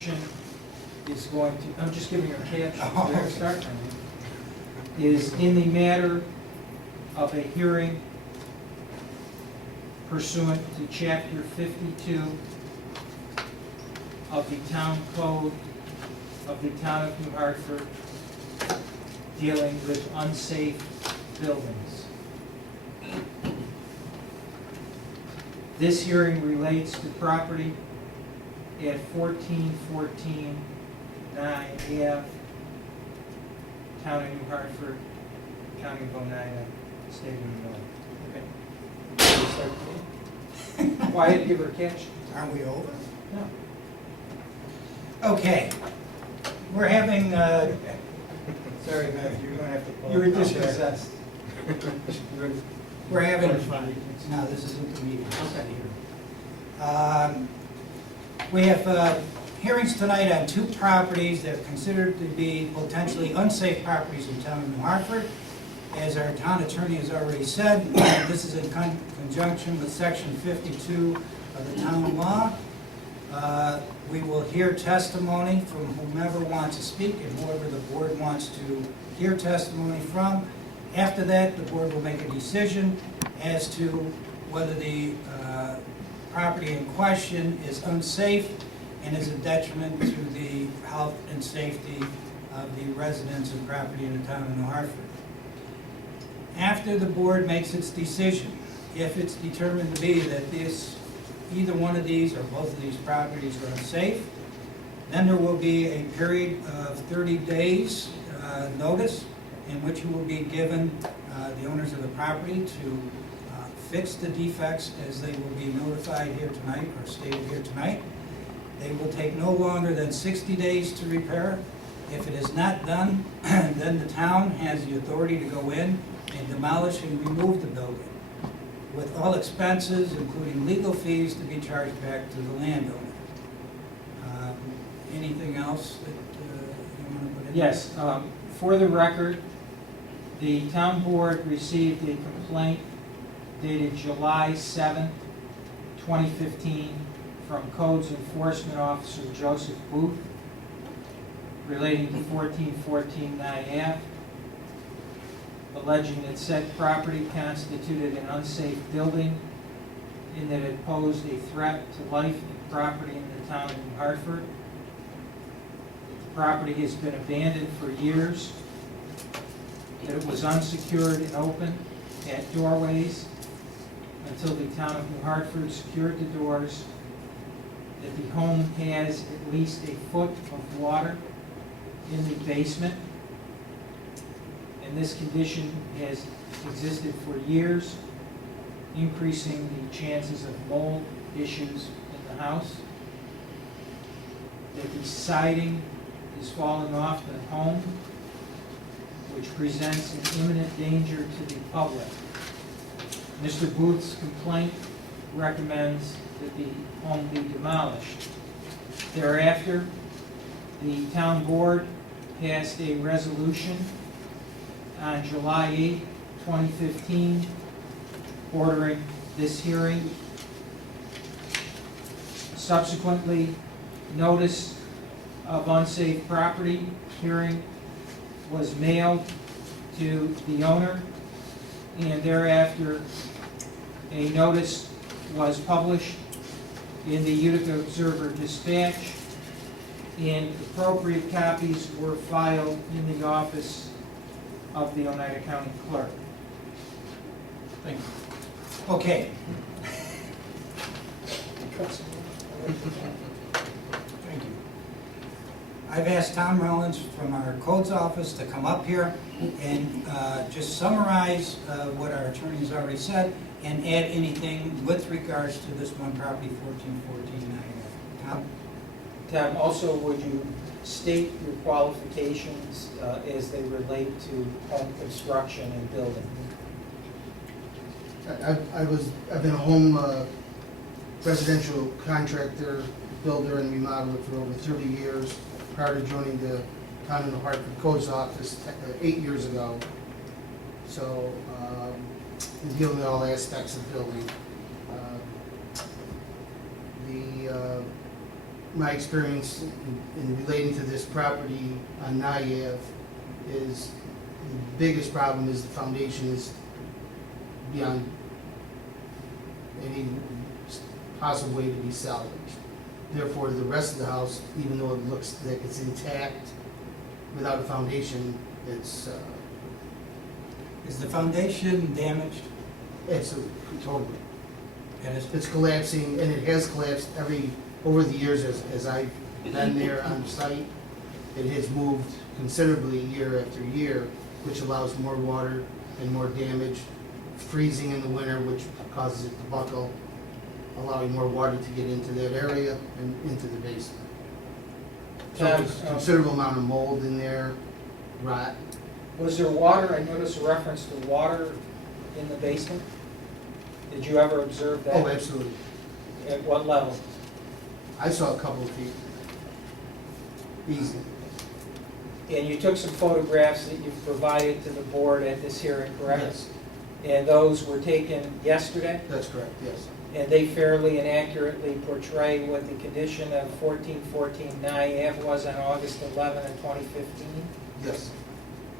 is going to, I'm just giving you a caption, so we don't start now, is in the matter of a hearing pursuant to Chapter 52 of the Town Code of the Town of New Hartford dealing with unsafe buildings. This hearing relates to property at 1414 9 Ave, Town of New Hartford, County of Oneida, State of New York. Okay. Quiet, give her a catch. Aren't we over? No. Okay. We're having, sorry, Beth, you're gonna have to pull. You were it up there. dispossessed. We're having, no, this isn't the meeting. We have hearings tonight on two properties that are considered to be potentially unsafe properties in town of New Hartford. As our town attorney has already said, this is in conjunction with section 52 of the town law. We will hear testimony from whomever wants to speak and whoever the board wants to hear testimony from. After that, the board will make a decision as to whether the property in question is unsafe and is a detriment to the health and safety of the residents and property in the town of New Hartford. After the board makes its decision, if it's determined to be that either one of these or both of these properties are unsafe, then there will be a period of 30 days notice in which you will be given the owners of the property to fix the defects as they will be notified here tonight or stated here tonight. They will take no longer than 60 days to repair. If it is not done, then the town has the authority to go in and demolish and remove the building with all expenses, including legal fees, to be charged back to the landowner. Anything else that you want to put in? Yes, for the record, the town board received a complaint dated July 7, 2015, from Codes Enforcement Officer Joseph Booth relating to 1414 9 Ave, alleging that said property constituted an unsafe building in that it posed a threat to life and property in the town of New Hartford. The property has been abandoned for years, that it was unsecured and open at doorways until the town of New Hartford secured the doors, that the home has at least a foot of water in the basement, and this condition has existed for years, increasing the chances of mold issues in the house, that the siding is falling off the home, which presents an imminent danger to the public. Mr. Booth's complaint recommends that the home be demolished. Thereafter, the town board passed a resolution on July 8, 2015, ordering this hearing. Subsequently, notice of unsafe property hearing was mailed to the owner, and thereafter a notice was published in the Utica Observer Dispatch, and appropriate copies were filed in the office of the Oneida County Clerk. Thank you. Okay. Thank you. I've asked Tom Rollins from our codes office to come up here and just summarize what our attorney has already said and add anything with regards to this one property, 1414 9 Ave. Tom? Tom, also, would you state your qualifications as they relate to home construction and building? I've been a home residential contractor, builder, and remodeler for over 30 years. Prior to joining the Town of New Hartford Codes Office 8 years ago. So, in dealing with all aspects of building. my experience in relating to this property on Nye is the biggest problem is the foundation is beyond any possible way to be salvaged. Therefore, the rest of the house, even though it looks like it's intact, without a foundation, it's Is the foundation damaged? totally. And is, It's collapsing, and it has collapsed over the years as I've been there on site. It has moved considerably year after year, which allows more water and more damage, freezing in the winter, which causes it to buckle, allowing more water to get into that area and into the basement. So there's a considerable amount of mold in there, rot. Was there water? I noticed a reference to water in the basement. Did you ever observe that? Oh, absolutely. At what level? I saw a couple of feet. Easy. And you took some photographs that you've provided to the board at this hearing, correct? Yes, And those were taken yesterday? that's correct, yes. And they fairly and accurately portray what the condition of 1414 Nye Ave was on August 11 of 2015? Yes,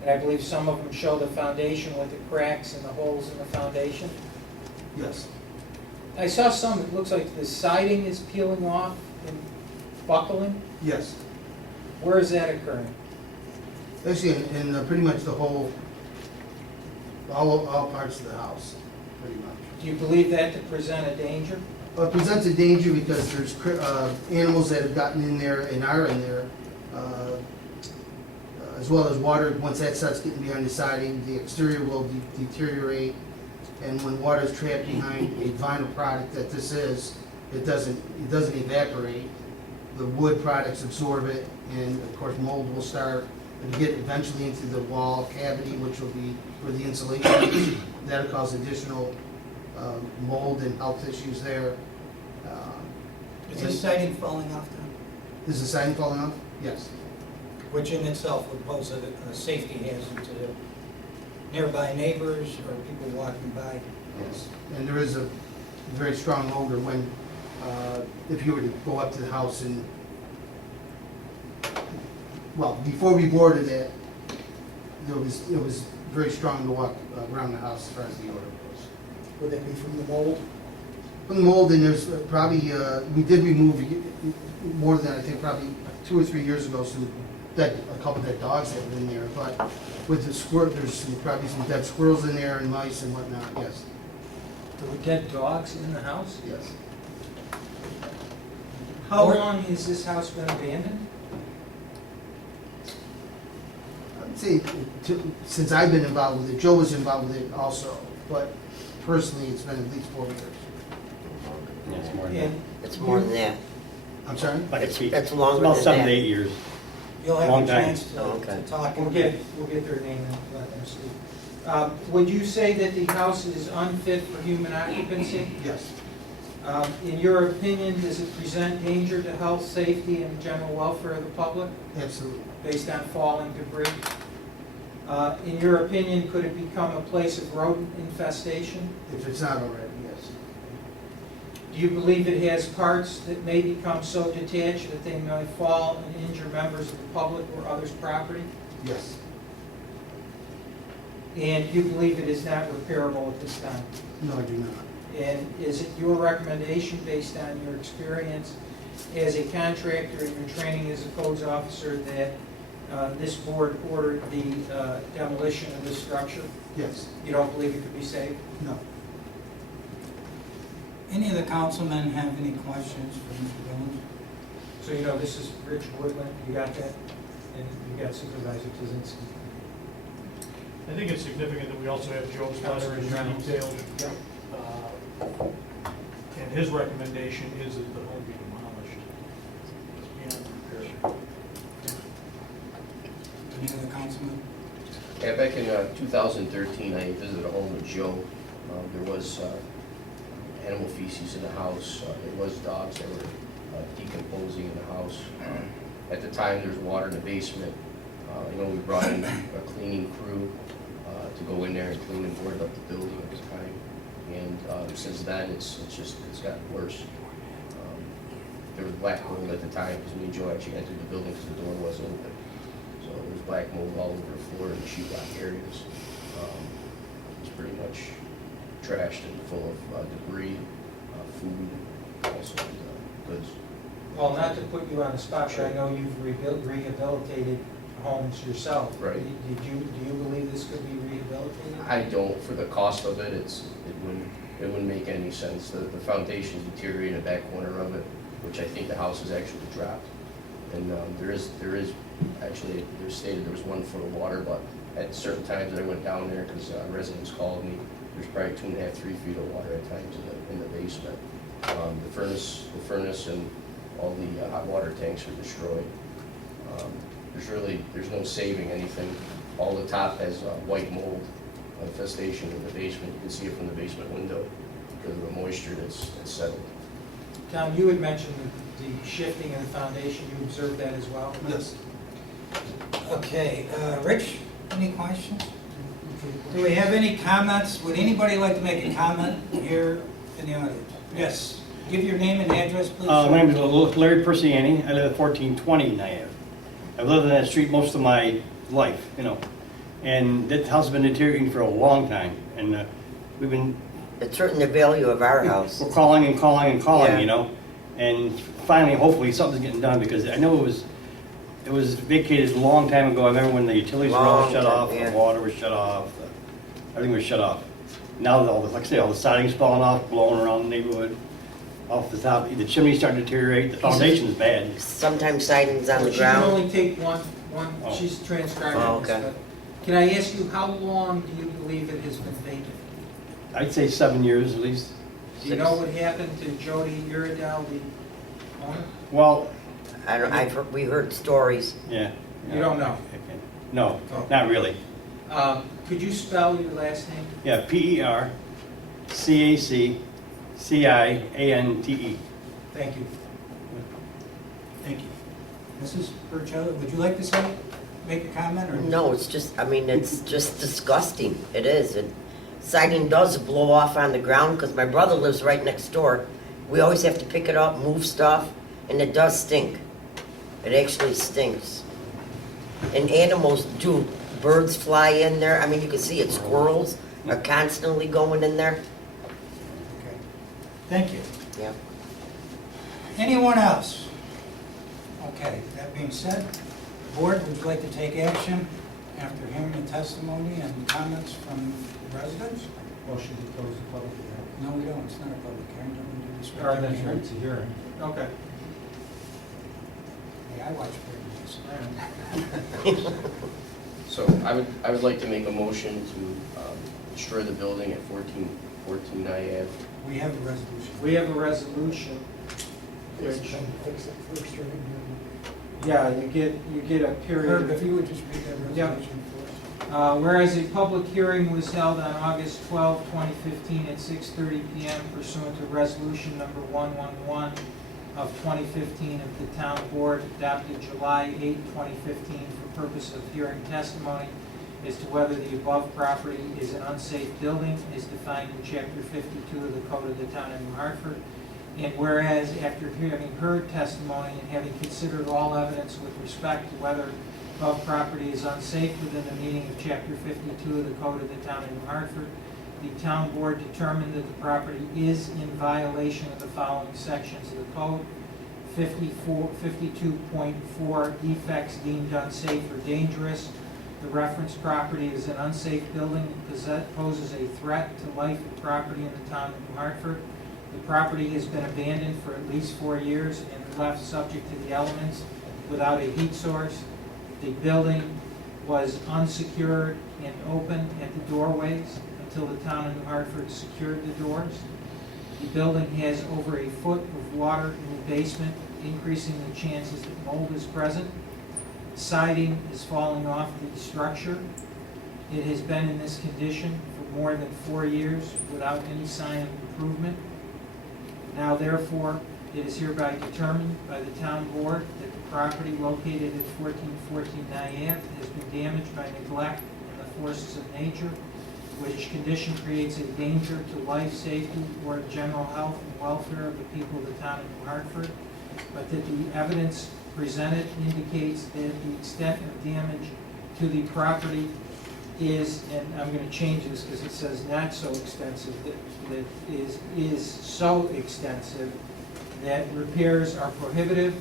And I believe some of them show the foundation with the cracks and the holes in the foundation. yes. I saw some, it looks like the siding is peeling off and buckling. Yes. Where is that occurring? Actually, in pretty much the whole, all parts of the house, pretty much. Do you believe that to present a danger? It presents a danger because there's animals that have gotten in there and are in there, as well as water. Once that starts getting behind the siding, the exterior will deteriorate. And when water is trapped behind a vinyl product that this is, it doesn't evaporate. The wood products absorb it, and of course mold will start. It'll get eventually into the wall cavity, which will be where the insulation is. That'll cause additional mold and health issues there. is this siding falling off then? Is the siding falling off? Yes. Which in itself would pose a safety hazard to the nearby neighbors or people walking by. Yes. And there is a very strong odor when, if you were to go up to the house and, well, before we boarded it, it was very strong to walk around the house as far as the odor goes. Would that be from the mold? From the mold, and there's probably, we did remove more than, I think, probably 2 or 3 years ago, a couple dead dogs that were in there, but with the squirrel, there's probably some dead squirrels in there and mice and whatnot, yes, There were dead dogs in the house? yes. How long has this house been abandoned? I'd say, since I've been involved with it, Joe was involved with it also, but personally, it's been at least 4 years. It's more than And It's more than that. I'm sorry? that. Like It's longer about than 7 to that. 8 years. You'll have Long a time. chance to Oh, okay. talk. we'll get their name and let them speak. Would you say that the house is unfit for human occupancy? Yes, In your opinion, does it present danger to health, safety, and general welfare of the public absolutely. based on falling debris? In your opinion, could it become a place of rodent infestation? If it's not already, yes. Do you believe it has parts that may become so detached that they may fall and injure members of the public or others' property? Yes, And you believe it is not repairable at this time? no, I do not. And is it your recommendation, based on your experience as a contractor and your training as a codes officer, that this board ordered the demolition of this structure? Yes, You don't believe it could be saved? no. Any of the councilmen have any questions for Mr. Jones? So you know this is Rich Woodland, you got that? And you got Supervisor Tizinski. I think it's significant that we also have Joe's letter in detail. Yep. And his recommendation is that the home be demolished. It's beyond repair. Any of the councilmen? Yeah, back in 2013, I visited a home with Joe. There was animal feces in the house. There was dogs that were decomposing in the house. At the time, there was water in the basement. We brought in a cleaning crew to go in there and clean and board up the building at the time. And since then, it's gotten worse. there was black mold at the time, because me and Joe actually entered the building because the door wasn't open. So there was black mold all over the floor in the sheetrock areas. It's pretty much trashed and full of debris, food, also goods. Well, not to put you on the spot, but I know you've rehabilitated homes yourself. Right. Do you believe this could be rehabilitated? I don't, for the cost of it, it wouldn't make any sense. The foundation's deteriorating in the back corner of it, which I think the house has actually dropped. And there is actually, there's stated there was 1 foot of water, but at certain times that I went down there, because residents called me, there's probably 2.5, 3 feet of water at times in the basement. The furnace and all the hot water tanks are destroyed. There's no saving anything. All the top has white mold infestation in the basement. You can see it from the basement window because of the moisture that's settled. Tom, you had mentioned the shifting of the foundation. You observed that as well? Yes. Okay, Rich, any questions? Do we have any comments? Would anybody like to make a comment here in the audience? Yes. Give your name and address, please. My name is Larry Persiani. I live at 1420 Nyav. I've lived on that street most of my life, you know, and that house has been deteriorating for a long time, and we've been... It's hurting the value of our house. We're calling and calling and calling, Yeah. you know, and finally, hopefully, something's getting done, because I know it was vacated a long time ago. I remember when the utilities were all Long shut time, off, yeah. the water was shut off, everything was shut off. Now, like I say, all the siding's falling off, blowing around the neighborhood, off the top. The chimney's starting to deteriorate. The foundation's bad. Sometimes siding's on the She can ground. only take one, Oh. she's transcribing Oh, this. okay. But can I ask you, how long do you believe it has been vacant? I'd say 7 years at least. Do you know what happened to Jody Uridell, the owner? Well, We heard stories. yeah. You don't know? No, Oh. not really. Could you spell your last name? Yeah, PERCACCIANTE. Thank you. Thank you. Mrs. Burchell, would you like to make a comment, or? No, it's just disgusting. It is. Siding does blow off on the ground because my brother lives right next door. We always have to pick it up, move stuff, and it does stink. It actually stinks. And animals do. Birds fly in there. I mean, you can see it. Squirrels are constantly going in there. Okay. Thank you. Yeah. Anyone else? Okay, that being said, board, would you like to take action after hearing the testimony and comments from the residents? Motion to close the public hearing. No, we don't, it's not a public hearing, don't we do this? Or that's right, it's a hearing. Okay. Hey, I watch movies. So I would like to make a motion to destroy the building at 1414 Nyav. We have a resolution. We have a resolution, which, yeah, you get a Herb, period. if you would just read that Yeah. resolution for us. Whereas a public hearing was held on August 12, 2015 at 6:30 PM pursuant to resolution number 111 of 2015 of the town board adopted July 8, 2015 for purpose of hearing testimony as to whether the above property is an unsafe building as defined in chapter 52 of the code of the town of New Hartford. And whereas after having heard testimony and having considered all evidence with respect to whether above property is unsafe within the meaning of chapter 52 of the code of the town of New Hartford, the town board determined that the property is in violation of the following sections of the code. 52.4 defects deemed unsafe or dangerous. The referenced property is an unsafe building that poses a threat to life and property in the town of New Hartford. The property has been abandoned for at least 4 years and left subject to the elements without a heat source. The building was unsecured and open at the doorways until the town of New Hartford secured the doors. The building has over a foot of water in the basement, increasing the chances that mold is present. Siding is falling off the structure. It has been in this condition for more than 4 years without any sign of improvement. Now therefore, it is hereby determined by the town board that the property located at 1414 Nyav has been damaged by neglect and the forces of nature, which condition creates a danger to life, safety, or general health and welfare of the people of the town of New Hartford. but that the evidence presented indicates that the extent of damage to the property is, and I'm gonna change this because it says not so extensive, that is so extensive that repairs are prohibitive.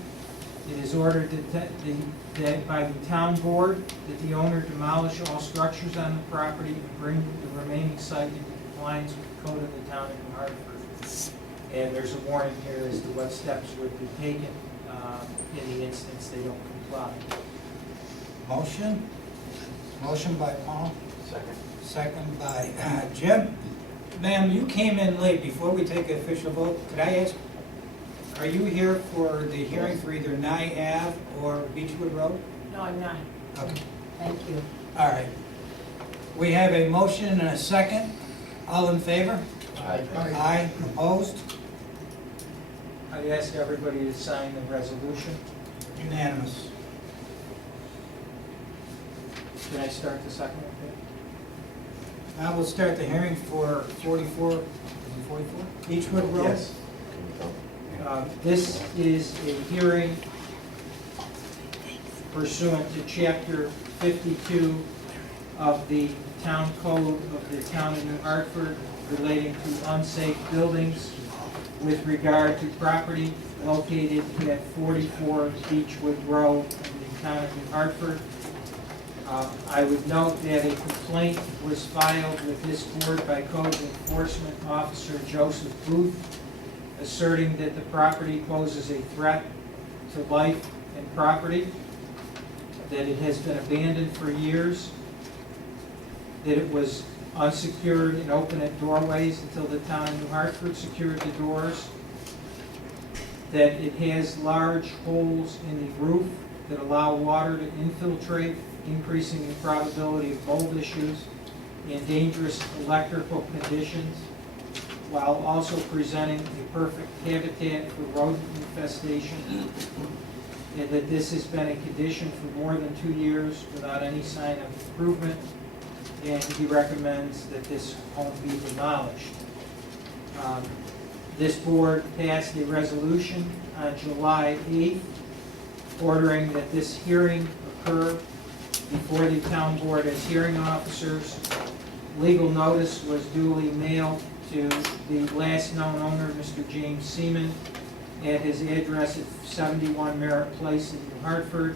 It is ordered that by the town board, that the owner demolish all structures on the property and bring the remaining site into compliance with the code of the town of New Hartford. And there's a warning here as to what steps would be taken in the instance they don't comply. Motion? Motion by Paul, Second. second by Jim. Ma'am, you came in late. Before we take an official vote, could I ask, are you here for the hearing for either Nye Ave or Beechwood Road? No, I'm not. Okay, Thank you. all right. We have a motion and a second. All in favor? Aye. Opposed? I ask everybody to sign the resolution. Unanimous. Can I start the second one? Now we'll start the hearing for 44, is it 44? Beechwood Road? Yes. This is a hearing pursuant to Chapter 52 of the Town Code of the Town of New Hartford relating to unsafe buildings with regard to property located at 44 Beechwood Road in the Town of New Hartford. I would note that a complaint was filed with this board by Code Enforcement Officer Joseph Booth, asserting that the property poses a threat to life and property, that it has been abandoned for years, that it was unsecured and open at doorways until the town of New Hartford secured the doors, that it has large holes in the roof that allow water to infiltrate, increasing the probability of mold issues and dangerous electrical conditions, while also presenting a perfect habitat for rodent infestation, and that this has been a condition for more than 2 years without any sign of improvement, and he recommends that this home be demolished. This board passed a resolution on July 8th ordering that this hearing occur before the town board as hearing officers. Legal notice was duly mailed to the last known owner, Mr. James Seaman, at his address at 71 Merritt Place in New Hartford.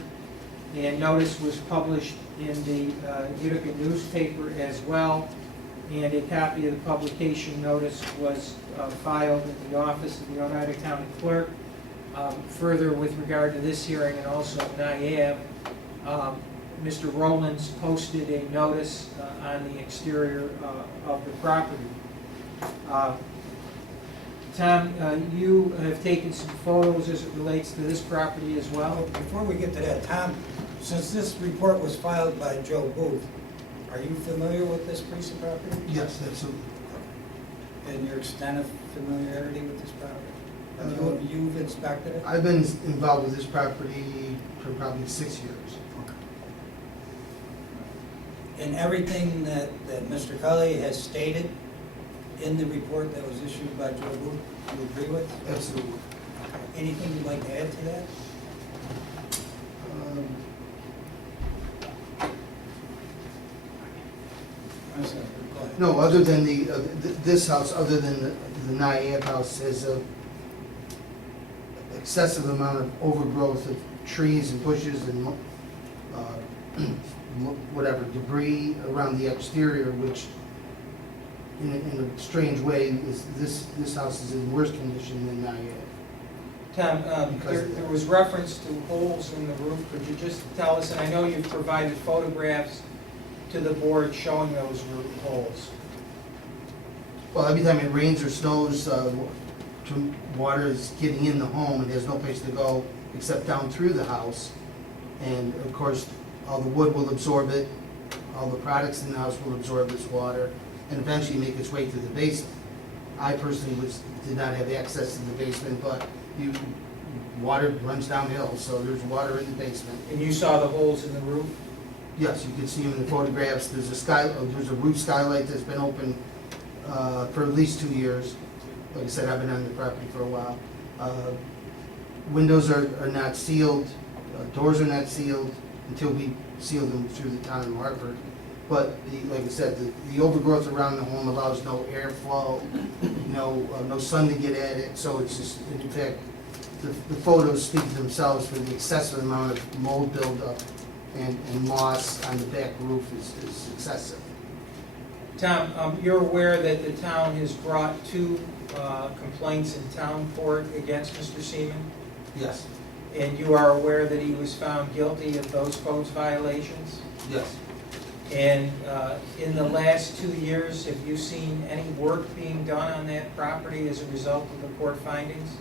And notice was published in the Utica newspaper as well. And a copy of the publication notice was filed in the office of the Oneida County Clerk. Further, with regard to this hearing and also Nye Ave, Mr. Rowlands posted a notice on the exterior of the property. Tom, you have taken some photos as it relates to this property as well. Well, before we get to that, Tom, since this report was filed by Joe Booth, are you familiar with this piece of property? Yes, absolutely. And your extent of familiarity with this property? You've inspected it? I've been involved with this property for probably 6 years. And everything that Mr. Cully has stated in the report that was issued by Joe Booth, you agree with? Absolutely. Anything you'd like to add to that? I'm sorry, go ahead. No, other than this house, other than the Nye Ave house, has a excessive amount of overgrowth of trees and bushes and whatever, debris around the exterior, which in a strange way, this house is in worse condition than Nye Ave. Tom, there was reference to holes in the roof. Could you just tell us, and I know you've provided photographs to the board showing those roof holes. Well, every time it rains or snows, water is getting in the home and there's no place to go except down through the house. And of course, all the wood will absorb it, all the products in the house will absorb this water and eventually make its way to the basement. I personally did not have access to the basement, but water runs downhill, so there's water in the basement. And you saw the holes in the roof? Yes, you can see them in the photographs. There's a roof skylight that's been open for at least 2 years. Like I said, I've been on the property for a while. windows are not sealed, doors are not sealed until we seal them through the town of Hartford. But like I said, the overgrowth around the home allows no airflow, no sun to get at it, so it's just, in fact, the photos speak for themselves for the excessive amount of mold buildup and moss on the back roof is excessive. Tom, you're aware that the town has brought 2 complaints in town court against Mr. Seaman? Yes. And you are aware that he was found guilty of those codes violations? Yes. And in the last 2 years, have you seen any work being done on that property as a result of the court findings?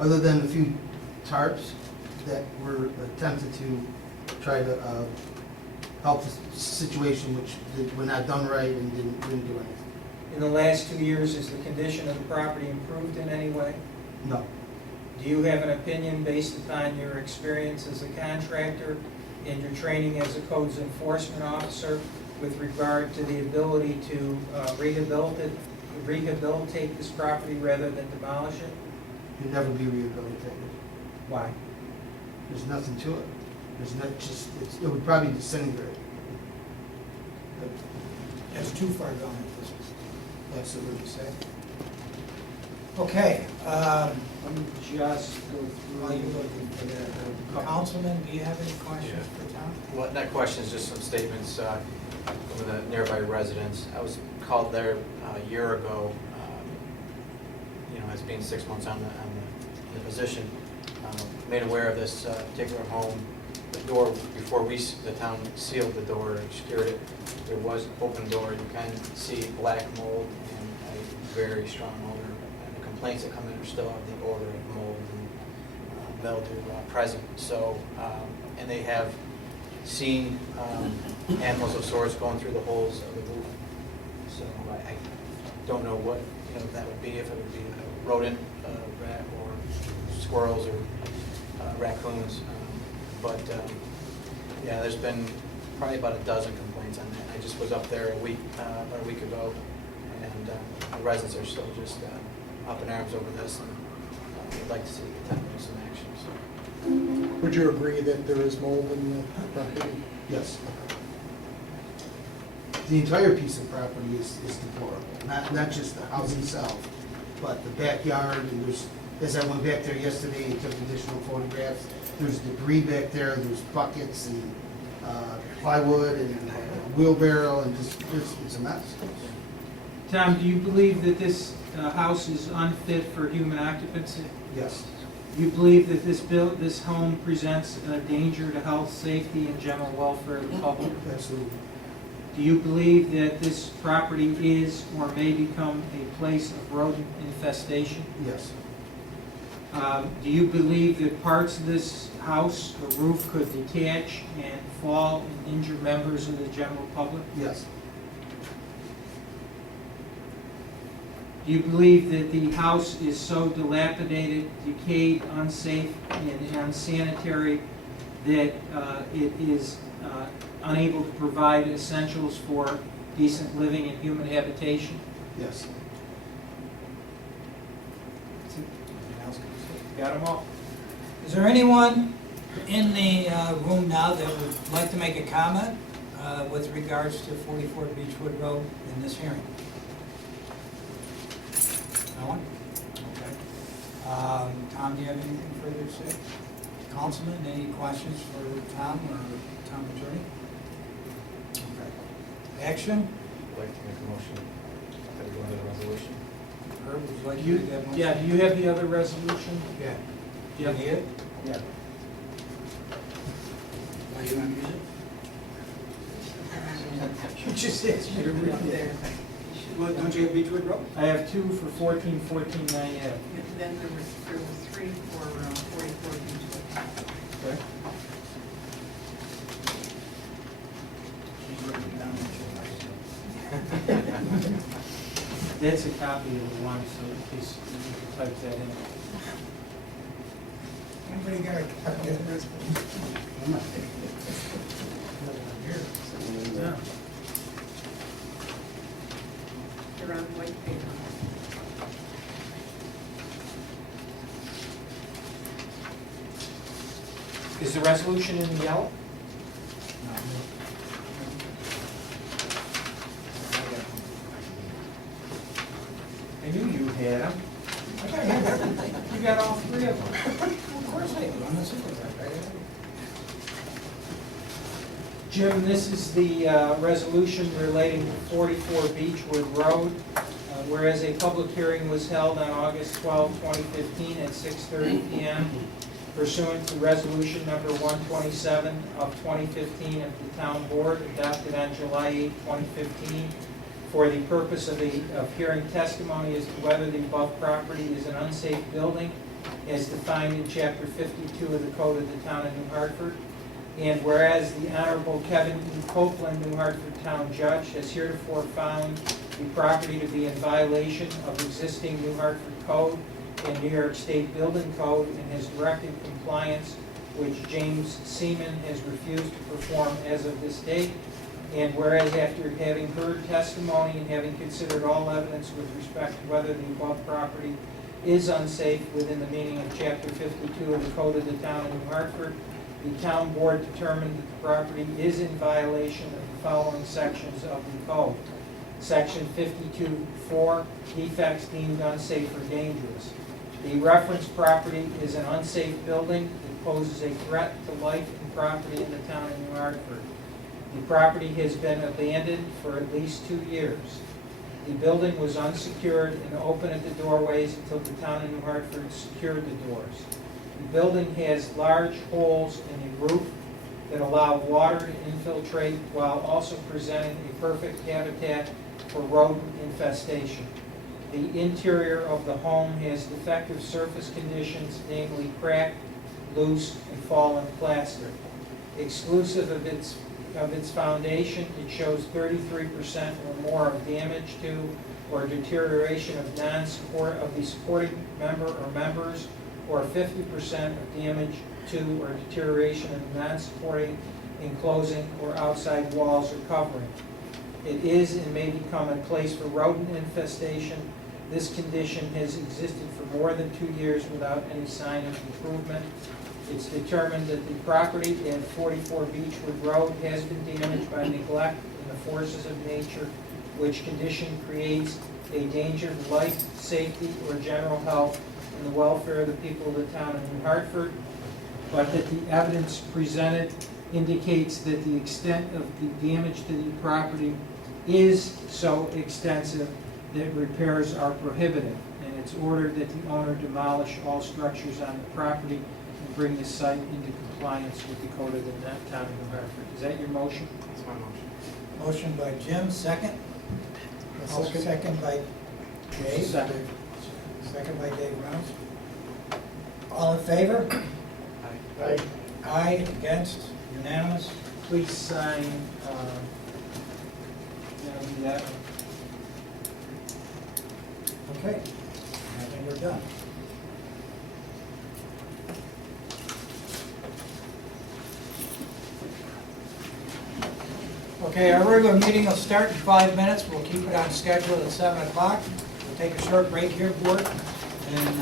Other than a few tarps that were attempted to try to help the situation, which were not done right and didn't do anything. In the last 2 years, has the condition of the property improved in any way? No. Do you have an opinion based upon your experience as a contractor and your training as a codes enforcement officer with regard to the ability to rehabilitate this property rather than demolish it? You'll never be rehabilitated. Why? There's nothing to it. There's not it would probably disintegrate. That's too far gone. That's what we say. Okay, Let me just go while you're through. looking for that, Councilman, do you have any questions for Tom? Well, not questions, just some statements from the nearby residents. I was called there a year ago, as being 6 months on the position, made aware of this particular home. The door, before the town sealed the door and secured it, there was an open door. You can see black mold and a very strong odor. And the complaints that come in are still of the odor of mold and mildew present. So, and they have seen animals of sorts going through the holes of the roof. So I don't know what that would be, if it would be a rodent, rat, or squirrels or raccoons. But yeah, there's been probably about a dozen complaints on that. I just was up there about a week ago, and the residents are still just up in arms over this, and would like to see the town do some action. So. Would you agree that there is mold in the property? Yes. The entire piece of property is deplorable, not just the house itself, but the backyard, and as I went back there yesterday and took additional photographs, there's debris back there's buckets and plywood and wheelbarrow, and just, it's a mess. Tom, do you believe that this house is unfit for human occupancy? Yes, You believe that this home presents a danger to health, safety, and general welfare of the public? absolutely. Do you believe that this property is or may become a place of rodent infestation? Yes, Do you believe that parts of this house, the roof, could detach and fall and injure members of the general public? yes, Do you believe that the house is so dilapidated, decayed, unsafe, and unsanitary that it is unable to provide essentials for decent living and human habitation? yes. Got them all? Is there anyone in the room now that would like to make a comment with regards to 44 Beechwood Road in this hearing? No one? Okay. Tom, do you have anything further to say? Councilman, any questions for Tom or town attorney? Okay. Action? I'd like to make a motion that we go into the resolution. Herb, would you like to do that motion? Yeah, do you have the other resolution? Yeah. Do you have it? Yeah. Oh, you want to use it? You just asked me to read it. Well, don't you have Beechwood Road? I have two for 1414 Nye Ave. Then there was 3 for 44 Beechwood. Okay. That's a copy of the one, so in case you type that in. Anybody got a copy of this? Yeah. They're on white paper. the resolution in yellow? I knew you had them. I gotta have everything. You got all three of them. Of course I do, I'm the supervisor. I got everything. Jim, this is the resolution relating to 44 Beechwood Road. Whereas a public hearing was held on August 12, 2015 at 6:30 PM pursuant to resolution number 127 of 2015 of the town board adopted on July 8, 2015 for the purpose of hearing testimony as to whether the above property is an unsafe building as defined in chapter 52 of the code of the town of New Hartford. And whereas the Honorable Kevin E. Copeland, New Hartford Town Judge, has heretofore found the property to be in violation of existing New Hartford Code and New York State Building Code and has directed compliance, which James Seaman has refused to perform as of this date. And whereas after having heard testimony and having considered all evidence with respect to whether the above property is unsafe within the meaning of chapter 52 of the code of the town of New Hartford, the town board determined that the property is in violation of the following sections of the code. Section 52:4, defects deemed unsafe or dangerous. The referenced property is an unsafe building that poses a threat to life and property in the town of New Hartford. The property has been abandoned for at least 2 years. The building was unsecured and open at the doorways until the town of New Hartford secured the doors. The building has large holes in the roof that allow water to infiltrate while also presenting a perfect habitat for rodent infestation. The interior of the home has defective surface conditions, namely cracked, loose, and fallen plaster. Exclusive of its foundation, it shows 33% or more of damage to or deterioration of the supporting member or members, or 50% of damage to or deterioration of non-supporting enclosing or outside walls or covering. It is and may become a place for rodent infestation. This condition has existed for more than 2 years without any sign of improvement. It's determined that the property at 44 Beechwood Road has been damaged by neglect and the forces of nature, which condition creates a danger to life, safety, or general health and the welfare of the people of the town of New Hartford, but that the evidence presented indicates that the extent of the damage to the property is so extensive that repairs are prohibited, and it's ordered that the owner demolish all structures on the property and bring the site into compliance with the code of the town of New Hartford. Is that your motion? That's my motion. Motion by Jim, second. Second by Dave. Second. Second by Dave Reynolds. All in favor? Aye. Aye, against, unanimous. Please sign, that. Okay, I think we're done. Okay, our regular meeting will start in 5 minutes. We'll keep it on schedule at 7 o'clock. We'll take a short break here, board, and